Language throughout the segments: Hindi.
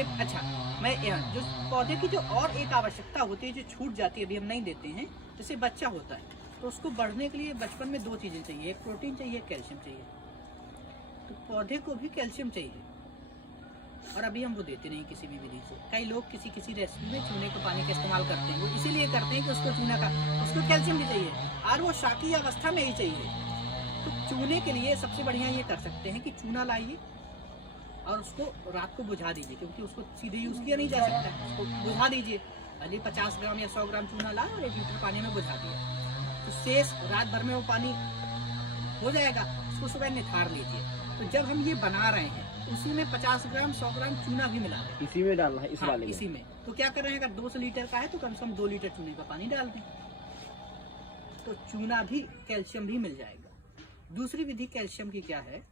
अच्छा, मैं जो पौधे की जो और एक आवश्यकता होती है जो छूट जाती है, अभी हम नहीं देते हैं, जैसे बच्चा होता है तो उसको बढ़ने के लिए बचपन में 2 चीज़ें चाहिए, एक प्रोटीन चाहिए, एक कैल्शियम चाहिए। तो पौधे को भी कैल्शियम चाहिए और अभी हम वो देते नहीं किसी भी विधि से। कई लोग किसी किसी रेसिपी में चूने के पानी का इस्तेमाल करते हैं, वो इसीलिए करते हैं कि उसको चूना का, उसको कैल्शियम भी चाहिए और वो शाकी अवस्था में ही चाहिए। तो चूने के लिए सबसे बढ़िया ये कर सकते हैं कि चूना लाइए और उसको रात को बुझा दीजिए, क्योंकि उसको सीधे यूज़ किया नहीं जा सकता है, उसको बुझा दीजिए। भले 50 ग्राम या 100 ग्राम चूना लाए और 1 लीटर पानी में बुझा दिया, तो शेष रात भर में वो पानी हो जाएगा, उसको सुबह निथार लीजिए। तो जब हम ये बना रहे हैं उसी में 50 ग्राम 100 ग्राम चूना भी मिला दें, इसी में डालना है, इस हाँ, वाले में। इसी में। तो क्या कर रहे हैं, अगर 200 लीटर का है तो कम से कम 2 लीटर चूने का पानी डाल दें, तो चूना भी कैल्शियम भी मिल जाएगा। दूसरी विधि कैल्शियम की क्या है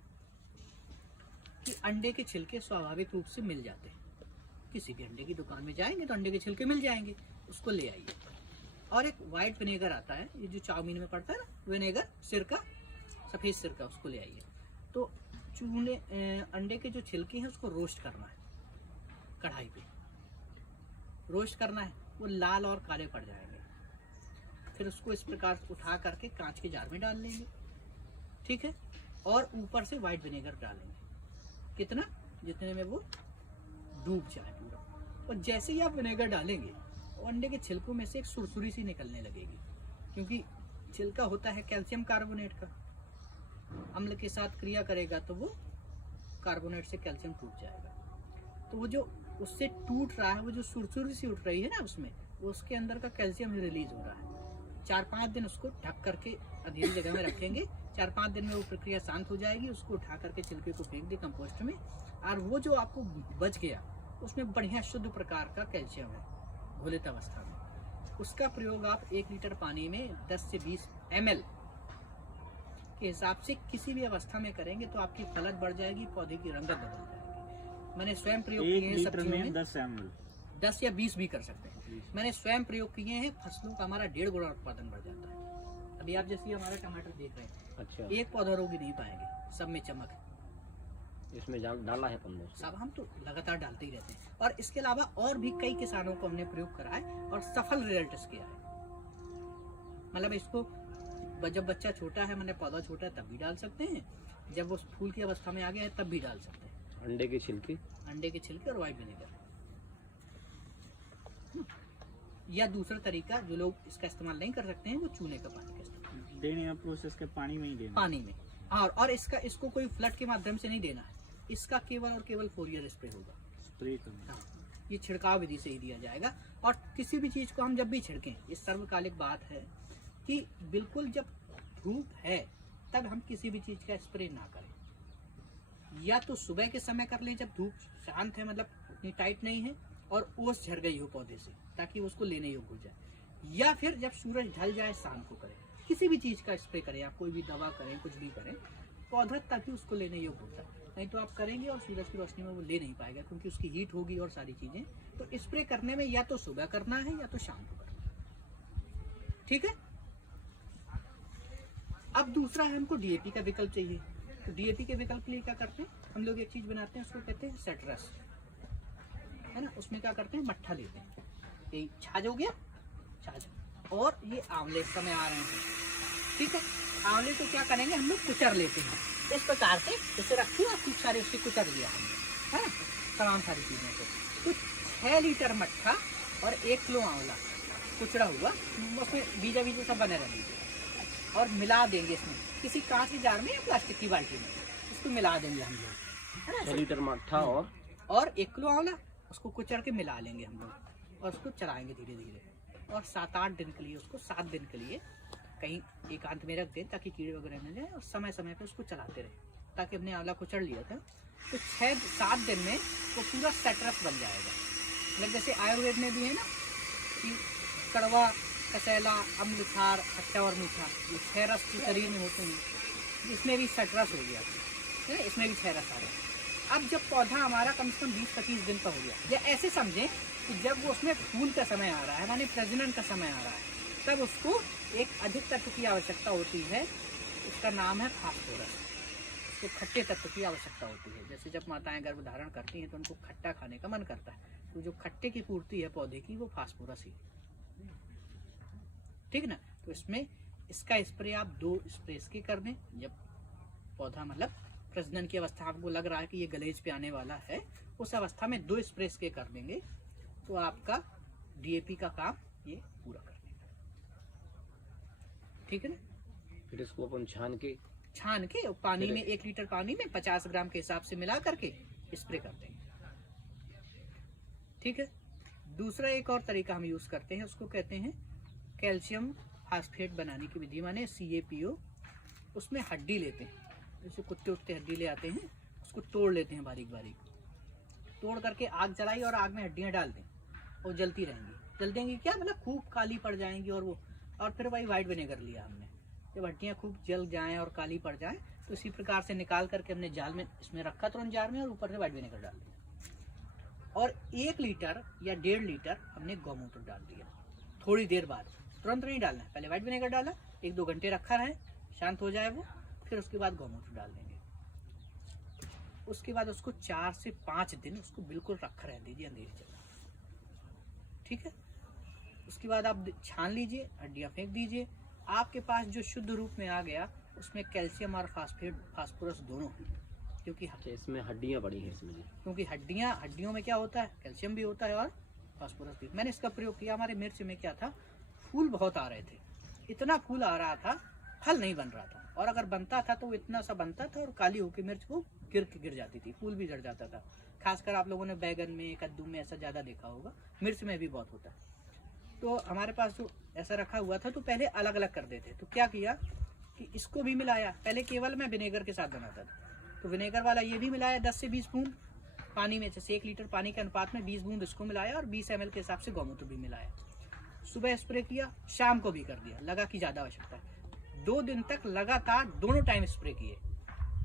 कि अंडे के छिलके स्वाभाविक रूप से मिल जाते हैं, किसी भी अंडे की दुकान में जाएंगे तो अंडे के छिलके मिल जाएंगे, उसको ले आइए। और एक वाइट विनेगर आता है, ये जो चाउमीन में पड़ता है ना, विनेगर, सिरका, सफ़ेद सिरका, उसको ले आइए। तो चूने अंडे के जो छिलके हैं उसको रोस्ट करना है, कढ़ाई पे रोस्ट करना है, वो लाल और काले पड़ जाएंगे। फिर उसको इस प्रकार से उठा करके कांच के जार में डाल लेंगे, ठीक है, और ऊपर से वाइट विनेगर डालेंगे, कितना, जितने में वो डूब जाए पूरा। और जैसे ही आप विनेगर डालेंगे वो अंडे के छिलकों में से एक सुरसुरी सी निकलने लगेगी, क्योंकि छिलका होता है कैल्शियम कार्बोनेट का, अम्ल के साथ क्रिया करेगा तो वो कार्बोनेट से कैल्शियम टूट जाएगा। तो वो जो उससे टूट रहा है, वो जो सुरसुरी सी उठ रही है ना उसमें, वो उसके अंदर का कैल्शियम ही रिलीज हो रहा है। 4-5 दिन उसको ढक करके अंधेरी जगह में रखेंगे, 4-5 दिन में वो प्रक्रिया शांत हो जाएगी, उसको उठा करके छिलके को फेंक दे कंपोस्ट में, और वो जो आपको बच गया उसमें बढ़िया शुद्ध प्रकार का कैल्शियम है घोलित अवस्था में। उसका प्रयोग आप 1 लीटर पानी में 10 से 20 ml के हिसाब से किसी भी अवस्था में करेंगे तो आपकी फलत बढ़ जाएगी, पौधे की रंगत बदल जाएगी। मैंने स्वयं प्रयोग किए हैं सब्जियों में, 10 ml, 10 या 20 भी कर सकते हैं। मैंने स्वयं प्रयोग किए हैं, फसलों का हमारा 1.5 गुना उत्पादन बढ़ जाता है। अभी आप जैसे हमारा टमाटर देख रहे हैं, अच्छा, एक पौधा रोगी नहीं पाएंगे, सब में चमक है। इसमें डाला है 15, सब हम तो लगातार डालते ही रहते हैं। और इसके अलावा और भी कई किसानों को हमने प्रयोग करा है और सफल रिजल्ट किया है। मतलब इसको जब बच्चा छोटा है, मैंने पौधा छोटा है तब भी डाल सकते हैं, जब वो फूल की अवस्था में आ गया है तब भी डाल सकते हैं। अंडे के छिलके, अंडे के छिलके और वाइट विनेगर। या दूसरा तरीका जो लोग इसका इस्तेमाल नहीं कर सकते हैं, वो चूने का पानी का इस्तेमाल देने का प्रोसेस के पानी में ही देना, पानी में। और इसको कोई फ्लड के माध्यम से नहीं देना है, इसका केवल और केवल फोरियर स्प्रे होगा, स्प्रे करना। हाँ, ये छिड़काव विधि से ही दिया जाएगा। और किसी भी चीज को हम जब भी छिड़कें, ये सर्वकालिक बात है कि बिल्कुल जब धूप है तब हम किसी भी चीज का स्प्रे ना करें। या तो सुबह के समय कर लें जब धूप शांत है, मतलब इतनी टाइट नहीं है और ओस झड़ गई हो पौधे से, ताकि उसको लेने योग्य हो जाए। या फिर जब सूरज ढल जाए शाम को करें, किसी भी चीज का स्प्रे करें, आप कोई भी दवा करें, कुछ भी करें, पौधा तभी उसको लेने योग्य होता है। नहीं तो आप करेंगे और सूरज की रोशनी में वो ले नहीं पाएगा, क्योंकि उसकी हीट होगी और सारी चीजें। तो स्प्रे करने में या तो सुबह करना है या तो शाम को करना है, ठीक है। अब दूसरा है, हमको डीएपी का विकल्प चाहिए। तो डीएपी के विकल्प के लिए क्या करते हैं, हम लोग एक चीज बनाते हैं, उसको कहते हैं सेटरस, है ना। उसमें क्या करते हैं, मट्ठा लेते हैं, ये छाछ हो गया, छाछ, और ये आंवले इस समय आ रहे हैं, ठीक है। आंवले को क्या करेंगे, हम लोग कुचर लेते हैं इस प्रकार से, जैसे रखिए आप, खूब सारे उससे कुचर दिया हमने, है ना, तमाम सारी चीज़ों को। तो 6 लीटर मट्ठा और 1 किलो आंवला कुचड़ा हुआ, उसमें बीजा सब बने रह दीजिए और मिला देंगे इसमें किसी कांच के जार में या प्लास्टिक की बाल्टी में, इसको मिला देंगे हम लोग, है ना। 6 लीटर मट्ठा और 1 किलो आंवला, उसको कुचर के मिला लेंगे हम लोग और उसको चलाएंगे धीरे धीरे। और 7-8 दिन के लिए, उसको 7 दिन के लिए कहीं एकांत में रख दें ताकि कीड़े वगैरह न जाए, और समय समय पे उसको चलाते रहे, ताकि हमने आंवला कुचड़ लिया था तो 6-7 दिन में वो पूरा सेटरस बन जाएगा। मतलब जैसे आयुर्वेद में भी है ना कि कड़वा, कसैला, अम्ल, क्षार, खट्टा और मीठा, ये 6 रस के शरीर में होते हैं, इसमें भी सेटरस हो गया है, इसमें भी 6 रस आ गए। अब जब पौधा हमारा कम से कम 20-25 दिन का हो गया, या ऐसे समझें कि जब वो उसमें फूल का समय आ रहा है, माने प्रजनन का समय आ रहा है, तब उसको एक अधिक तत्व की आवश्यकता होती है, उसका नाम है फास्फोरस। उसको खट्टे तत्व की आवश्यकता होती है। जैसे जब माताएं गर्भ धारण करती हैं तो उनको खट्टा खाने का मन करता है, तो जो खट्टे की पूर्ति है पौधे की वो फास्फोरस ही, ठीक ना। तो इसमें इसका स्प्रे आप 2 स्प्रे इसके कर दें। जब पौधा मतलब प्रजनन की अवस्था आपको लग रहा है कि ये गलेज पे आने वाला है, उस अवस्था में 2 स्प्रे इसके कर देंगे तो आपका डीएपी का काम ये पूरा कर देगा, ठीक है ना। फिर इसको अपन छान के और पानी में 1 लीटर पानी में 50 ग्राम के हिसाब से मिला करके स्प्रे कर देंगे, ठीक है। दूसरा एक और तरीका हम यूज करते हैं, उसको कहते हैं कैल्शियम फास्फेट बनाने की विधि, माने CaPO। उसमें हड्डी लेते हैं, जैसे कुत्ते उठते हड्डी ले आते हैं, उसको तोड़ लेते हैं बारीक बारीक, तोड़ करके आग जलाई और आग में हड्डियां डाल दें और जलती रहेंगी। जल देंगी क्या मतलब खूब काली पड़ जाएंगी और फिर वही वाइट विनेगर लिया हमने। जब हड्डियां खूब जल जाएं और काली पड़ जाएं तो इसी प्रकार से निकाल करके हमने जाल में इसमें रखा तुरंत जार में और ऊपर से वाइट विनेगर डाल दिया और 1 लीटर या 1.5 लीटर हमने गौमूत्र डाल दिया। थोड़ी देर बाद, तुरंत नहीं डालना है, पहले वाइट विनेगर डाला, 1-2 घंटे रखा रहे, शांत हो जाए वो, फिर उसके बाद गौमूत्र डाल देंगे। उसके बाद उसको 4 से 5 दिन उसको बिल्कुल रखा रह दीजिए अंधेरी जगह, ठीक है। उसके बाद आप छान लीजिए, हड्डियाँ फेंक दीजिए। आपके पास जो शुद्ध रूप में आ गया उसमें कैल्शियम और फास्फोरस दोनों हैं, क्योंकि इसमें हड्डियां बड़ी हैं इसमें, क्योंकि हड्डियों में क्या होता है, कैल्शियम भी होता है और फास्फोरस भी। मैंने इसका प्रयोग किया, हमारे मिर्च में क्या था, फूल बहुत आ रहे थे, इतना फूल आ रहा था, फल नहीं बन रहा था, और अगर बनता था तो इतना सा बनता था और काली होकर मिर्च वो गिर जाती थी, फूल भी झड़ जाता था। खासकर आप लोगों ने बैगन में, कद्दू में ऐसा ज़्यादा देखा होगा, मिर्च में भी बहुत होता है। तो हमारे पास जो ऐसा रखा हुआ था तो पहले अलग अलग कर देते, तो क्या किया कि इसको भी मिलाया। पहले केवल मैं विनेगर के साथ बनाता था, तो विनेगर वाला ये भी मिलाया 10 से 20 बूंद पानी में, जैसे 1 लीटर पानी के अनुपात में 20 बूंद इसको मिलाया और 20 ml के हिसाब से गौमूत्र भी मिलाया। सुबह स्प्रे किया, शाम को भी कर दिया, लगा कि ज़्यादा आवश्यकता है। 2 दिन तक लगातार दोनों टाइम स्प्रे किए,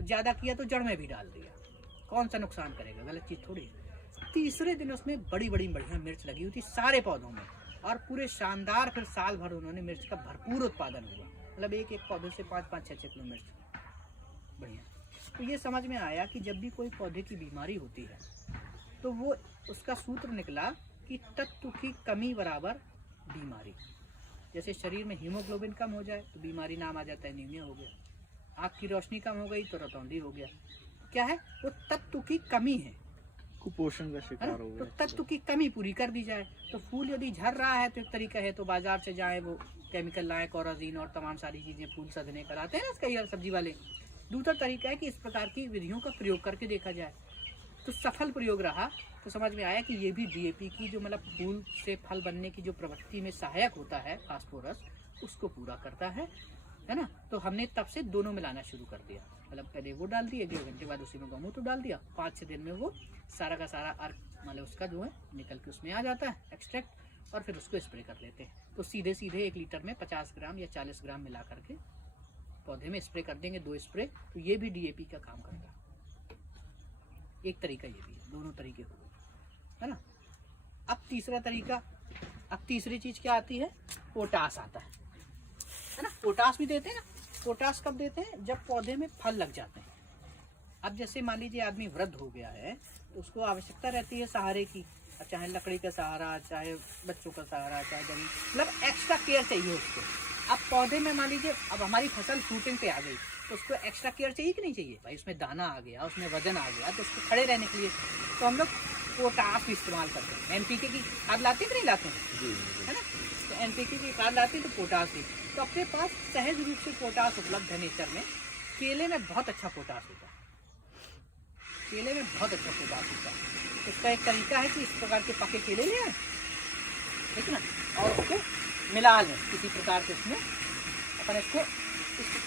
ज़्यादा किया तो जड़ में भी डाल दिया, कौन सा नुकसान करेगा, गलत चीज़ थोड़ी। तीसरे दिन उसमें बड़ी बढ़िया मिर्च लगी हुई थी सारे पौधों में, और पूरे शानदार, फिर साल भर उन्होंने मिर्च का भरपूर उत्पादन हुआ, मतलब एक पौधे से 5-6 किलो मिर्च बढ़िया। तो ये समझ में आया कि जब भी कोई पौधे की बीमारी होती है तो वो उसका सूत्र निकला कि तत्व की कमी बराबर बीमारी। जैसे शरीर में हीमोग्लोबिन कम हो जाए तो बीमारी नाम आ जाता है, एनीमिया हो गया। आँख की रोशनी कम हो गई तो रतौंधी हो गया। क्या है, वो तत्व की कमी है, कुपोषण का शिकार हो तो गया। तत्व की कमी पूरी कर दी जाए। तो फूल यदि झड़ रहा है तो एक तरीका है तो बाजार से जाए, वो केमिकल लाए, कोराजीन और तमाम सारी चीजें फूल सधने कराते हैं ना इसका यार सब्जी वाले। दूसरा तरीका है कि इस प्रकार की विधियों का प्रयोग करके देखा जाए। तो सफल प्रयोग रहा तो समझ में आया कि ये भी डीएपी की जो मतलब फूल से फल बनने की जो प्रवृत्ति में सहायक होता है फास्फोरस, उसको पूरा करता है ना। तो हमने तब से दोनों मिलाना शुरू कर दिया, मतलब पहले वो डाल दिए, 1 घंटे बाद उसी में गौमूत्र डाल दिया, 5-6 दिन में वो सारा का सारा अर्क मतलब उसका जो है निकल के उसमें आ जाता है एक्सट्रैक्ट, और फिर उसको स्प्रे कर लेते हैं। तो सीधे 1 लीटर में 50 ग्राम या 40 ग्राम मिला करके पौधे में स्प्रे कर देंगे, 2 स्प्रे। तो ये भी डीएपी का काम करता है। एक तरीका ये भी है, दोनों तरीके हो है ना। अब तीसरा तरीका, अब तीसरी चीज क्या आती है, पोटास आता है ना। पोटास भी देते हैं ना। पोटास कब देते हैं, जब पौधे में फल लग जाते हैं। अब जैसे मान लीजिए आदमी वृद्ध हो गया है तो उसको आवश्यकता रहती है सहारे की, चाहे लकड़ी का सहारा, चाहे बच्चों का सहारा, चाहे जमीन, मतलब एक्स्ट्रा केयर चाहिए उसको। अब पौधे में मान लीजिए अब हमारी फसल शूटिंग पे आ गई तो उसको एक्स्ट्रा केयर चाहिए कि नहीं चाहिए भाई, उसमें दाना आ गया, उसमें वजन आ गया, तो उसको खड़े रहने के लिए तो हम लोग पोटास इस्तेमाल करते हैं। एनपीके की खाद लाते कि नहीं लाते हैं, है ना। तो एनपीके की खाद लाते हैं तो पोटास भी, तो अपने पास सहज रूप से पोटास उपलब्ध है नेचर में। केले में बहुत अच्छा पोटास होता है, केले में बहुत अच्छा पोटास होता है। इसका एक तरीका है कि इस प्रकार के पके केले ले आए, ठीक है ना, और उसको मिला लें किसी प्रकार से। उसमें अपन इसको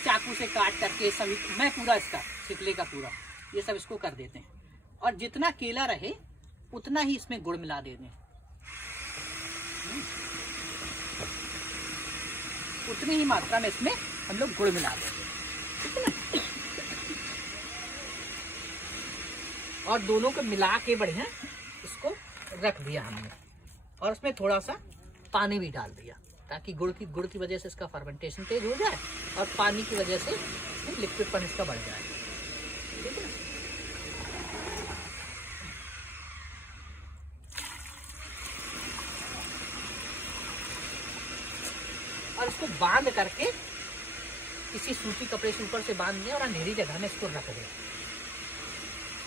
चाकू से काट करके सभी, मैं पूरा इसका छिकले का पूरा ये सब इसको कर देते हैं, और जितना केला रहे उतना ही इसमें गुड़ मिला देते हैं, उतनी ही मात्रा में इसमें हम लोग गुड़ मिला देते हैं, ठीक है ना। और दोनों को मिला के बढ़िया इसको रख दिया हमने, और उसमें थोड़ा सा पानी भी डाल दिया ताकि गुड़ की वजह से इसका फर्मेंटेशन तेज हो जाए और पानी की वजह से लिक्विडपन इसका बढ़ जाए। और इसको बांध करके किसी सूती कपड़े से ऊपर से बांध दें और अंधेरी जगह में इसको रख दें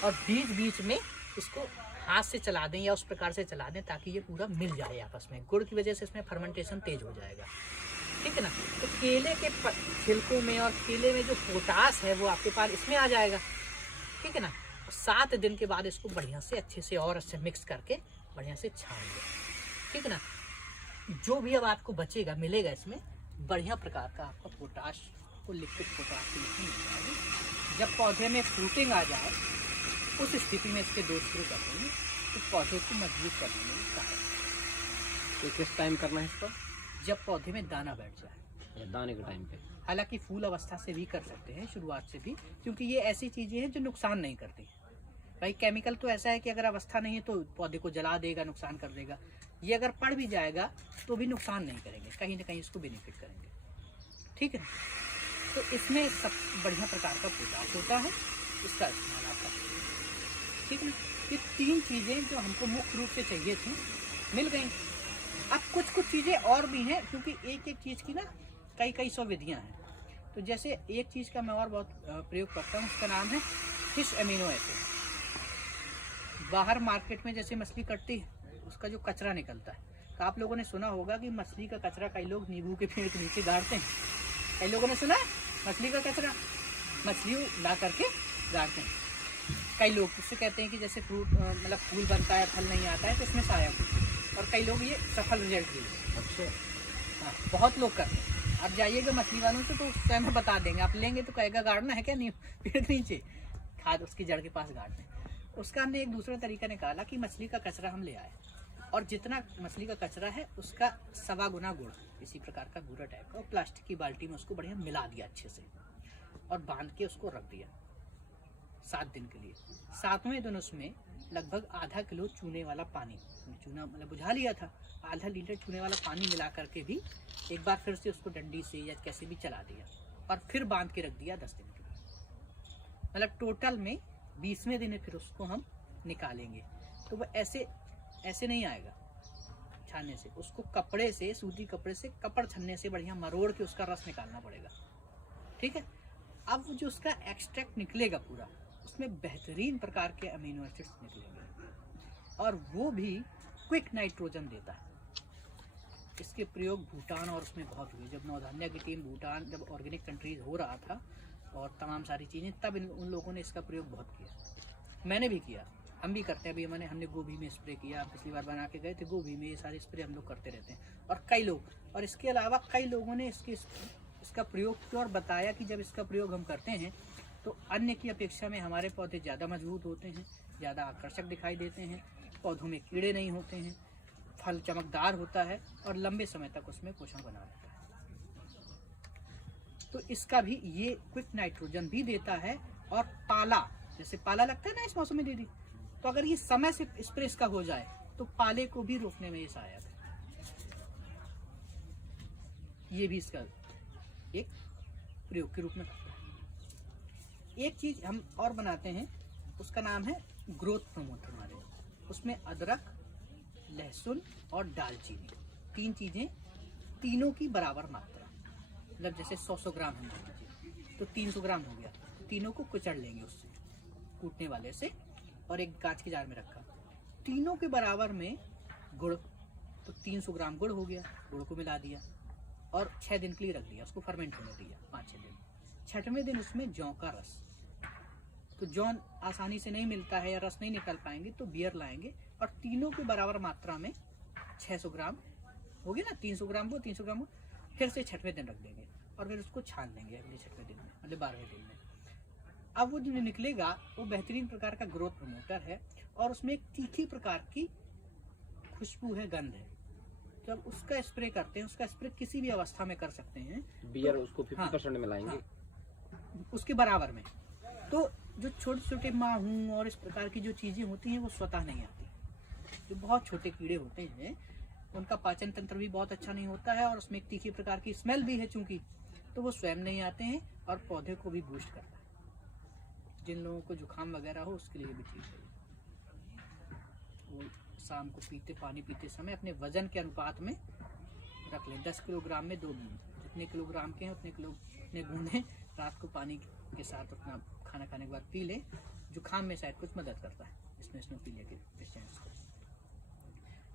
और बीच बीच में इसको हाथ से चला दें या उस प्रकार से चला दें ताकि ये पूरा मिल जाए आपस में। गुड़ की वजह से इसमें फर्मेंटेशन तेज हो जाएगा, ठीक है ना। तो केले के छिलकों में और केले में जो पोटास है वो आपके पास इसमें आ जाएगा, ठीक है ना। 7 दिन के बाद इसको बढ़िया से अच्छे से और अच्छे मिक्स करके बढ़िया से छान दें, ठीक है ना। जो भी अब आपको बचेगा मिलेगा इसमें बढ़िया प्रकार का आपका पोटाश को लिक्विड पोटाश की मिल जाएगी। जब पौधे में फ्रूटिंग आ जाए उस स्थिति में इसके डोज शुरू कर देंगे तो पौधे को मजबूत करने में सहायक। तो किस टाइम करना है इसको? जब पौधे में दाना बैठ जाए, दाने के टाइम पे। हालांकि फूल अवस्था से भी कर सकते हैं, शुरुआत से भी, क्योंकि ये ऐसी चीज़ें हैं जो नुकसान नहीं करती। भाई केमिकल तो ऐसा है कि अगर अवस्था नहीं है तो पौधे को जला देगा, नुकसान कर देगा। ये अगर पड़ भी जाएगा तो भी नुकसान नहीं करेंगे, कहीं ना कहीं इसको बेनिफिट करेंगे, ठीक है। तो इसमें सब बढ़िया प्रकार का पोटाश होता है, इसका इस्तेमाल आप कर सकते हैं, ठीक है ना। ये 3 चीज़ें जो हमको मुख्य रूप से चाहिए थी मिल गई। अब कुछ कुछ चीज़ें और भी हैं, क्योंकि एक एक चीज़ की ना कई 100 विधियाँ हैं। तो जैसे एक चीज़ का मैं और बहुत प्रयोग करता हूँ, उसका नाम है फिश अमीनो एसिड। बाहर मार्केट में जैसे मछली कटती है उसका जो कचरा निकलता है, तो आप लोगों ने सुना होगा कि मछली का कचरा कई लोग नींबू के पेड़ के नीचे गाड़ते हैं। कई लोगों ने सुना है मछली का कचरा मछली ला करके गाड़ते हैं। कई लोग इससे कहते हैं कि जैसे फ्रूट मतलब फूल बनता है, फल नहीं आता है तो इसमें सहायक होता है, और कई लोग ये सफल रिजल्ट भी है। अच्छा, हाँ, बहुत लोग करते हैं। आप जाइएगा मछली वालों से तो उसका हमें बता देंगे, आप लेंगे तो कहेगा गाड़ना है क्या, नहीं पेड़ के नीचे खाद उसकी जड़ के पास गाड़ते हैं। उसका हमने एक दूसरा तरीका निकाला कि मछली का कचरा हम ले आए और जितना मछली का कचरा है उसका 1.25 गुना गुड़, इसी प्रकार का बूरा टाइप का, और प्लास्टिक की बाल्टी में उसको बढ़िया मिला दिया अच्छे से और बांध के उसको रख दिया 7 दिन के लिए। 7वें दिन उसमें लगभग आधा किलो चूने वाला पानी, चूना मतलब बुझा लिया था, आधा लीटर चूने वाला पानी मिला करके भी एक बार फिर से उसको डंडी से या कैसे भी चला दिया और फिर बांध के रख दिया 10 दिन के लिए। मतलब टोटल में 20वें दिन फिर उसको हम निकालेंगे तो वह ऐसे नहीं आएगा छानने से, उसको कपड़े से, सूती कपड़े से कपड़ छन्ने से बढ़िया मरोड़ के उसका रस निकालना पड़ेगा, ठीक है। अब जो उसका एक्सट्रैक्ट निकलेगा पूरा, उसमें बेहतरीन प्रकार के अमीनो एसिड्स निकलेंगे और वो भी क्विक नाइट्रोजन देता है। इसके प्रयोग भूटान और उसमें बहुत हुए। जब नौधान्या की टीम भूटान, जब ऑर्गेनिक कंट्रीज हो रहा था और तमाम सारी चीज़ें, तब उन लोगों ने इसका प्रयोग बहुत किया। मैंने भी किया, हम भी करते हैं। अभी हमने गोभी में स्प्रे किया, पिछली बार बना के गए थे गोभी में, ये सारे स्प्रे हम लोग करते रहते हैं। और कई लोग, और इसके अलावा कई लोगों ने इसका प्रयोग किया और बताया कि जब इसका प्रयोग हम करते हैं तो अन्य की अपेक्षा में हमारे पौधे ज़्यादा मजबूत होते हैं, ज़्यादा आकर्षक दिखाई देते हैं, पौधों में कीड़े नहीं होते हैं, फल चमकदार होता है और लंबे समय तक उसमें पोषण बना रहता है। तो इसका भी ये क्विक नाइट्रोजन भी देता है। और पाला, जैसे पाला लगता है ना इस मौसम में दीदी, तो अगर ये समय से स्प्रे इसका हो जाए तो पाले को भी रोकने में ये सहायक है। ये भी इसका एक प्रयोग के रूप में करता है। एक चीज हम और बनाते हैं, उसका नाम है ग्रोथ प्रमोटर। हमारे उसमें अदरक, लहसुन और दालचीनी, 3 चीजें, तीनों की बराबर मात्रा, मतलब जैसे 100 ग्राम हम लीजिए तो 300 ग्राम हो गया, तीनों को कुचल लेंगे उससे कूटने वाले से और एक कांच के जार में रखा। तीनों के बराबर में गुड़, तो 300 ग्राम गुड़ हो गया, गुड़ को मिला दिया और 6 दिन के लिए रख दिया, उसको फर्मेंट होने दिया 5-6 दिन। 6वें दिन उसमें जौ का रस, तो जौ आसानी से नहीं मिलता है या रस नहीं निकाल पाएंगे तो बियर लाएंगे और तीनों के बराबर मात्रा में 600 ग्राम हो गया ना, 300 ग्राम वो 300 ग्राम वो, फिर से 6वें दिन रख देंगे और फिर उसको छान देंगे अगले 6वें दिन में, मतलब 12वें दिन में। अब वो जो निकलेगा वो बेहतरीन प्रकार का ग्रोथ प्रमोटर है और उसमें एक तीखी प्रकार की खुशबू है, गंध है। जब उसका स्प्रे करते हैं, उसका स्प्रे किसी भी अवस्था में कर सकते हैं। बियर तो, उसको 50% मिलाएंगे, हाँ, उसके बराबर में। तो जो छोटे छोटे माहूँ और इस प्रकार की जो चीज़ें होती हैं वो स्वतः नहीं आती। जो बहुत छोटे कीड़े होते हैं उनका पाचन तंत्र भी बहुत अच्छा नहीं होता है और उसमें एक तीखी प्रकार की स्मेल भी है चूँकि, तो वो स्वयं नहीं आते हैं और पौधे को भी बूस्ट करता है। जिन लोगों को जुकाम वगैरह हो उसके लिए भी ठीक है। वो शाम को पानी पीते समय अपने वजन के अनुपात में रख लें। 10 किलोग्राम में 2 बूंद, जितने किलोग्राम के हैं उतने उतने बूंदें रात को पानी के साथ अपना खाना खाने के बाद पी लें। जुकाम में शायद कुछ मदद करता है इसमें स्नोफिलिया के पेशेंट्स को।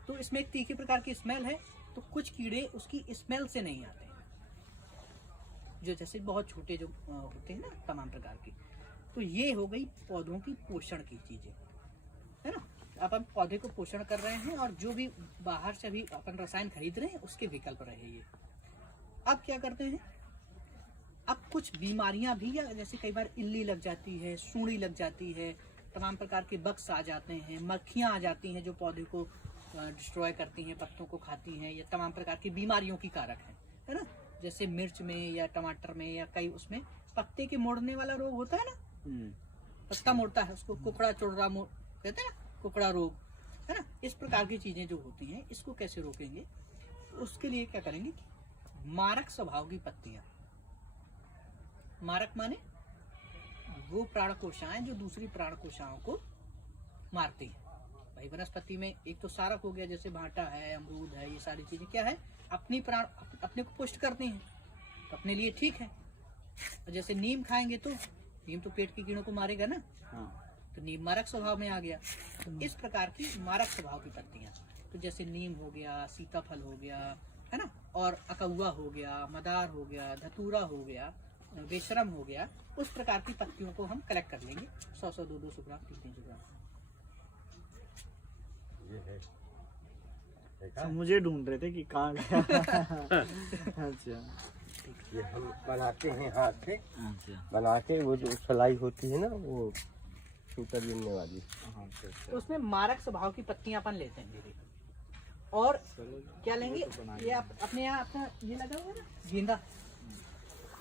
तो इसमें एक तीखी प्रकार की स्मेल है, तो कुछ कीड़े उसकी स्मेल से नहीं आते हैं, जो जैसे बहुत छोटे जो होते हैं ना तमाम प्रकार की। तो ये हो गई पौधों की पोषण की चीजें, है ना। अपन पौधे को पोषण कर रहे हैं और जो भी बाहर से अभी अपन रसायन खरीद रहे हैं उसके विकल्प रहे ये। अब क्या करते हैं, अब कुछ बीमारियां भी, या जैसे कई बार इल्ली लग जाती है, सूंडी लग जाती है, तमाम प्रकार के बग्स आ जाते हैं, मक्खियां आ जाती हैं जो पौधे को डिस्ट्रॉय करती हैं, पत्तों को खाती हैं, या तमाम प्रकार की बीमारियों की कारक है ना। जैसे मिर्च में या टमाटर में या कई उसमें पत्ते के मोड़ने वाला रोग होता है ना, पत्ता मोड़ता है उसको कुकड़ा चुड़रा कहते हैं ना, कुकड़ा रोग, है ना। इस प्रकार की चीजें जो होती हैं इसको कैसे रोकेंगे, उसके लिए क्या करेंगे, मारक स्वभाव की पत्तियां, मारक माने वो प्राण कोशिकाएं जो दूसरी प्राण कोशिकाओं को मारती हैं। भाई वनस्पति में एक तो सारक हो गया, जैसे भाटा है, अमरूद है, ये सारी चीजें क्या है, अपनी प्राण अपने को पुष्ट करती हैं, तो अपने लिए ठीक है। और जैसे नीम खाएंगे तो नीम तो पेट के कीड़ों को मारेगा ना, तो नीम मारक स्वभाव में आ गया। तो इस प्रकार की मारक स्वभाव की पत्तियां, तो जैसे नीम हो गया, सीताफल हो गया, है ना, और अकौआ हो गया, मदार हो गया, धतूरा हो गया, बेशरम हो गया, उस प्रकार की पत्तियों को हम कलेक्ट कर लेंगे 100-100, 200 ग्राम, 300 ग्राम। मुझे ढूंढ रहे थे कि कहाँ गया। अच्छा, ये हम बनाते हैं हाथ से, अच्छा, बना के वो जो सिलाई होती है ना, वो सूटर बिनने वाली, तो उसमें मारक स्वभाव की पत्तियां अपन लेते हैं दीदी। और क्या लेंगे, ये अपने यहाँ अपना ये लगा हुआ है ना गेंदा,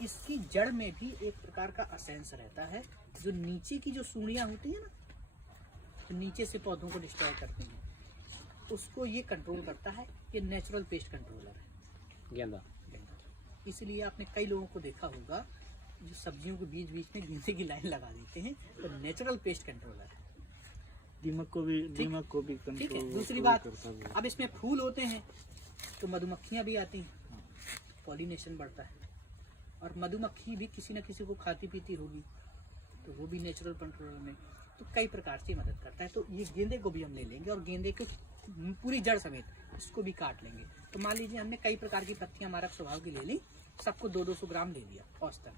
इसकी जड़ में भी एक प्रकार का असेंस रहता है, जो नीचे की जो सूढ़ियाँ होती है ना, तो नीचे से पौधों को डिस्ट्रॉय करती हैं, उसको ये कंट्रोल करता है। ये नेचुरल पेस्ट कंट्रोलर है गेंदा। इसलिए आपने कई लोगों को देखा होगा जो सब्जियों के बीच बीच में गेंदे की लाइन लगा देते हैं, तो नेचुरल पेस्ट कंट्रोलर है। दीमक को भी ठीक है। दूसरी बात, अब इसमें फूल होते हैं तो मधुमक्खियां भी आती हैं, पॉलिनेशन बढ़ता है, और मधुमक्खी भी किसी न किसी को खाती पीती होगी, तो वो भी नेचुरल कंट्रोलर में तो कई प्रकार से मदद करता है। तो ये गेंदे को भी हम ले लेंगे और गेंदे को पूरी जड़ समेत इसको भी काट लेंगे। तो मान लीजिए हमने कई प्रकार की पत्तियां मारक स्वभाव की ले ली, सबको 200-200 ग्राम ले लिया औसतन,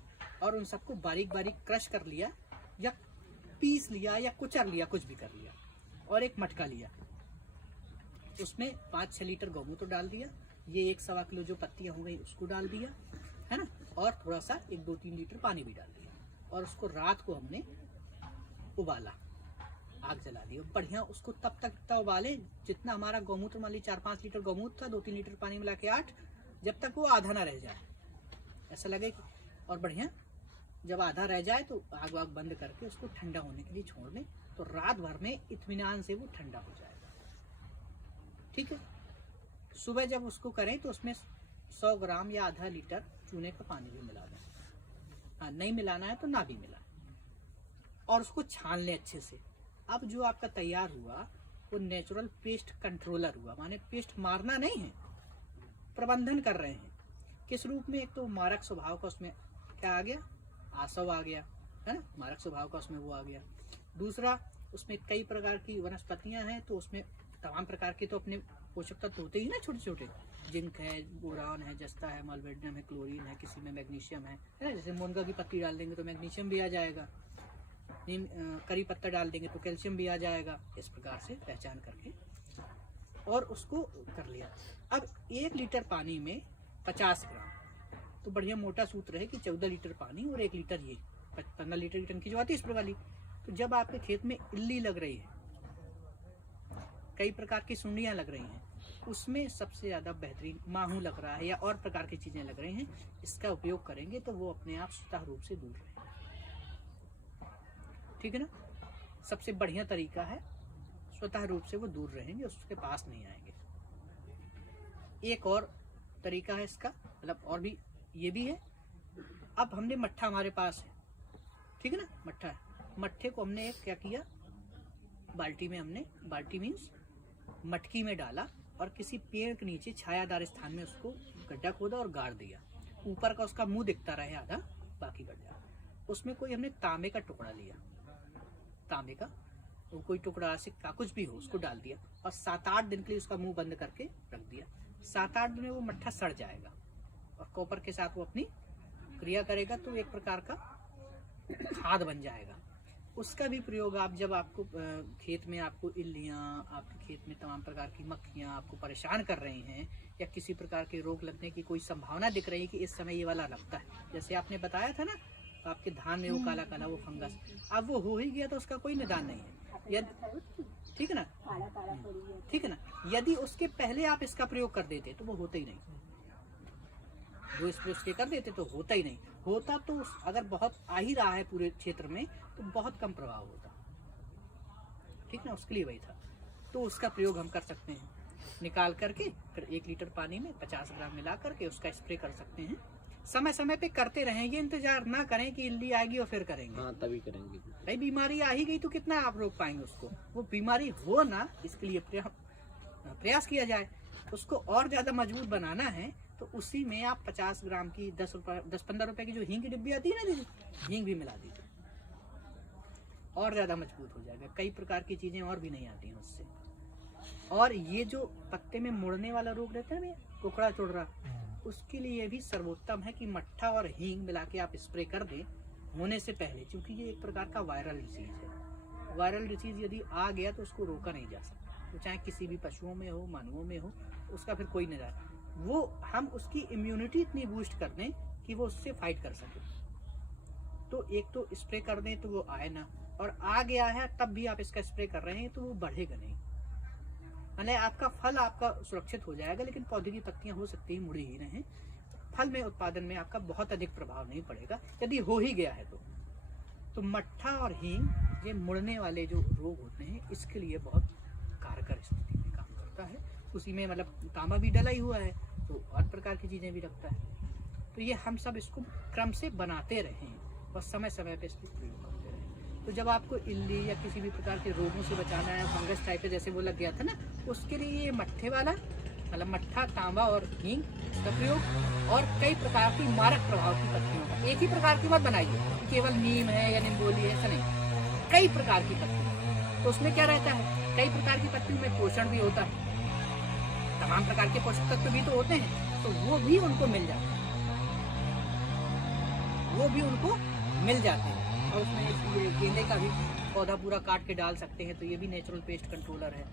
और उन सबको बारीक बारीक क्रश कर लिया या पीस लिया या कुचर लिया, कुछ भी कर लिया, और एक मटका लिया, उसमें 5-6 लीटर गौमूत्र डाल दिया, ये 1-1.25 किलो जो पत्तियां हो गई उसको डाल दिया, है ना, और थोड़ा सा 1-2-3 लीटर पानी भी डाल दिया, और उसको रात को हमने उबाला, आग जला दी, बढ़िया उसको तब तक उबाले जितना हमारा गौमूत्र, मान ली 4-5 लीटर गौमूत्र था, 2-3 लीटर पानी मिला के 8, जब तक वो आधा ना रह जाए, ऐसा लगे कि, और बढ़िया जब आधा रह जाए तो आग वाग बंद करके उसको ठंडा होने के लिए छोड़ दें, तो रात भर में इत्मीनान से वो ठंडा हो जाएगा। ठीक है। सुबह जब उसको करें तो उसमें 100 ग्राम या आधा लीटर चूने का पानी भी मिला दें। हाँ, नहीं मिलाना है तो ना भी मिला, और उसको छान लें अच्छे से। अब जो आपका तैयार हुआ वो नेचुरल पेस्ट कंट्रोलर हुआ, माने पेस्ट मारना नहीं है, प्रबंधन कर रहे हैं। किस रूप में, एक तो मारक स्वभाव का उसमें क्या आ गया, आसव आ गया, है ना, मारक स्वभाव का उसमें वो आ गया। दूसरा, उसमें कई प्रकार की वनस्पतियां हैं, तो उसमें तमाम प्रकार के तो अपने पोषक तत्व होते ही ना, छोटे छोटे, जिंक है, बोरान है, जस्ता है, मॉलिब्डेनम है, क्लोरीन है, किसी में मैग्नीशियम है ना। जैसे मुनगा की पत्ती डाल देंगे तो मैग्नीशियम भी आ जाएगा, नीम करी पत्ता डाल देंगे तो कैल्शियम भी आ जाएगा। इस प्रकार से पहचान करके और उसको कर लिया। अब 1 लीटर पानी में 50 ग्राम, तो बढ़िया मोटा सूत्र है कि 14 लीटर पानी और 1 लीटर ये 15 लीटर की टंकी जो आती है इस वाली। तो जब आपके खेत में इल्ली लग रही है, कई प्रकार की सुंडियां लग रही हैं, उसमें सबसे ज़्यादा बेहतरीन माहू लग रहा है या और प्रकार की चीज़ें लग रही हैं, इसका उपयोग करेंगे तो वो अपने आप स्वतः रूप से दूर रहेंगे। ठीक है ना, सबसे बढ़िया तरीका है, स्वतः रूप से वो दूर रहेंगे, उसके पास नहीं आएंगे। एक और तरीका है इसका, मतलब और भी ये भी है। अब हमने मट्ठा हमारे पास है, ठीक है ना, मट्ठा है, मट्ठे को हमने क्या किया, बाल्टी में हमने, बाल्टी मीन्स मटकी में डाला और किसी पेड़ के नीचे छायादार स्थान में उसको गड्ढा खोदा और गाड़ दिया। ऊपर का उसका मुंह दिखता रहे आधा, बाकी गड्ढा। उसमें कोई हमने तांबे का टुकड़ा लिया, तांबे का वो कोई टुकड़ा सिक्का कुछ भी हो उसको डाल दिया और 7-8 दिन के लिए उसका मुंह बंद करके रख दिया। 7-8 दिन में वो मट्ठा सड़ जाएगा और कॉपर के साथ वो अपनी क्रिया करेगा, तो एक प्रकार का खाद बन जाएगा। उसका भी प्रयोग आप जब आपको खेत में आपको इल्लियाँ, आपके खेत में तमाम प्रकार की मक्खियाँ आपको परेशान कर रही हैं या किसी प्रकार के रोग लगने की कोई संभावना दिख रही है कि इस समय ये वाला लगता है, जैसे आपने बताया था ना आपके धान में वो काला काला वो फंगस, अब वो हो ही गया तो उसका कोई निदान नहीं है। ठीक है ना, ठीक है ना। यदि उसके पहले आप इसका प्रयोग कर देते तो वो होता ही नहीं, जो स्प्रे उसके कर देते तो होता ही नहीं। होता तो अगर बहुत आ ही रहा है पूरे क्षेत्र में तो बहुत कम प्रभाव होता, ठीक ना। उसके लिए वही था, तो उसका प्रयोग हम कर सकते हैं। निकाल करके फिर 1 लीटर पानी में 50 ग्राम मिला करके उसका स्प्रे कर सकते हैं। समय समय पे करते रहें, ये इंतजार ना करें कि इल्ली आएगी और फिर करेंगे। हाँ तभी करेंगे। भाई बीमारी आ ही गई तो कितना आप रोक पाएंगे उसको, वो बीमारी हो ना, इसके लिए प्रयास किया जाए। उसको और ज्यादा मजबूत बनाना है तो उसी में आप 50 ग्राम की 10-15 रुपए की जो हींग की डिब्बी आती है ना दीदी, हींग भी मिला दीजिए, और ज्यादा मजबूत हो जाएगा। कई प्रकार की चीजें और भी नहीं आती हैं उससे। और ये जो पत्ते में मुड़ने वाला रोग रहता है ना, कुकड़ा चुड़रा, उसके लिए भी सर्वोत्तम है कि मट्ठा और हींग मिला के आप स्प्रे कर दें होने से पहले, क्योंकि ये एक प्रकार का वायरल डिसीज है। वायरल डिसीज यदि आ गया तो उसको रोका नहीं जा सकता, तो चाहे किसी भी पशुओं में हो, मानवों में हो, उसका फिर कोई निदान। वो हम उसकी इम्यूनिटी इतनी बूस्ट कर दें कि वो उससे फाइट कर सके। तो एक तो स्प्रे कर दें तो वो आए ना, और आ गया है तब भी आप इसका स्प्रे कर रहे हैं तो वो बढ़ेगा नहीं, मतलब आपका फल आपका सुरक्षित हो जाएगा, लेकिन पौधे की पत्तियां हो सकती है मुड़ी ही रहें। फल में उत्पादन में आपका बहुत अधिक प्रभाव नहीं पड़ेगा यदि हो ही गया है तो मट्ठा और हींग ये मुड़ने वाले जो रोग होते हैं इसके लिए बहुत कारगर स्थिति में काम करता है। उसी में मतलब तांबा भी डला ही हुआ है तो हर प्रकार की चीजें भी रखता है। तो ये हम सब इसको क्रम से बनाते रहें और समय समय पे इसको प्रयोग करते रहें। तो जब आपको इल्ली या किसी भी प्रकार के रोगों से बचाना है, फंगस टाइप जैसे वो लग गया था ना, उसके लिए ये मट्ठे वाला मतलब मट्ठा, तांबा और हींग का प्रयोग, और कई प्रकार की मारक प्रभाव की पत्तियों का। एक ही प्रकार की मत बनाइए, केवल नीम है या निम्बोली है, ऐसा नहीं, कई प्रकार की पत्ती। तो उसमें क्या रहता है, कई प्रकार की पत्तियों में पोषण भी होता है, तमाम प्रकार के पोषक तत्व भी तो होते हैं, तो वो भी उनको मिल जाते हैं, वो भी उनको मिल जाते हैं। और उसमें ये गेंदे का भी पौधा पूरा काट के डाल सकते हैं, तो ये भी नेचुरल पेस्ट कंट्रोलर है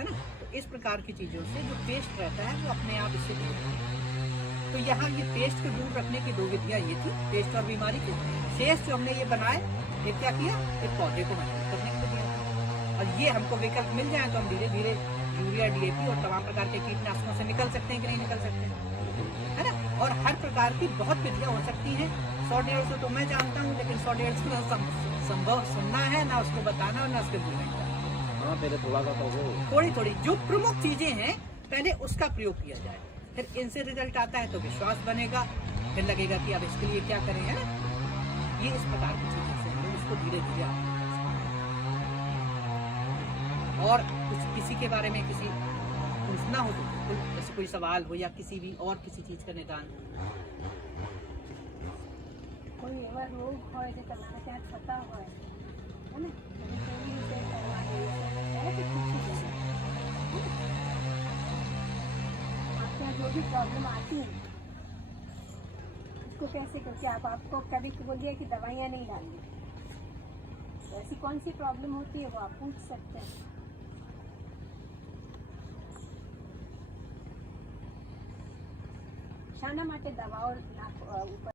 ना। तो इस प्रकार की चीजों से जो पेस्ट रहता है वो अपने आप इससे दूर रहता है। तो यहाँ ये पेस्ट को दूर रखने की 2 विधियाँ ये थी, पेस्ट और बीमारी की। शेष जो हमने ये बनाए, ये क्या किया, एक पौधे को मजबूत करने के लिए दिया। और ये हमको विकल्प मिल जाए तो हम धीरे धीरे यूरिया, DAP और तमाम प्रकार के कीटनाशकों से निकल सकते हैं कि नहीं निकल सकते, है ना। और हर प्रकार की बहुत विधियाँ हो सकती हैं। 100-150 तो मैं जानता हूँ, लेकिन 100-150 ना संभव सुनना है, ना उसको बताना और ना उसके बोलना। हाँ पहले थोड़ा सा तो वो थोड़ी थोड़ी जो प्रमुख चीजें हैं पहले उसका प्रयोग किया जाए, फिर इनसे रिजल्ट आता है तो विश्वास बनेगा, फिर लगेगा कि अब इसके लिए क्या करें, है ना। ये इस प्रकार की चीजें से हम उसको धीरे धीरे और कुछ किसी के बारे में किसी पूछना हो तो जैसे कोई सवाल हो या किसी भी और किसी चीज का निदान કોઈ એવા રોગ હોય જે તમારે ત્યાં થતા હોય है ना, તમે કેવી રીતે કરવા ત્યારે તે પૂછી જશે। आपके यहाँ जो भी प्रॉब्लम आती है उसको कैसे करके आपको कभी बोलिए कि दवाइयाँ नहीं डालिए, तो ऐसी कौन सी प्रॉब्लम होती है वो आप पूछ सकते हैं। શાના માટે દવાઓ ऊपर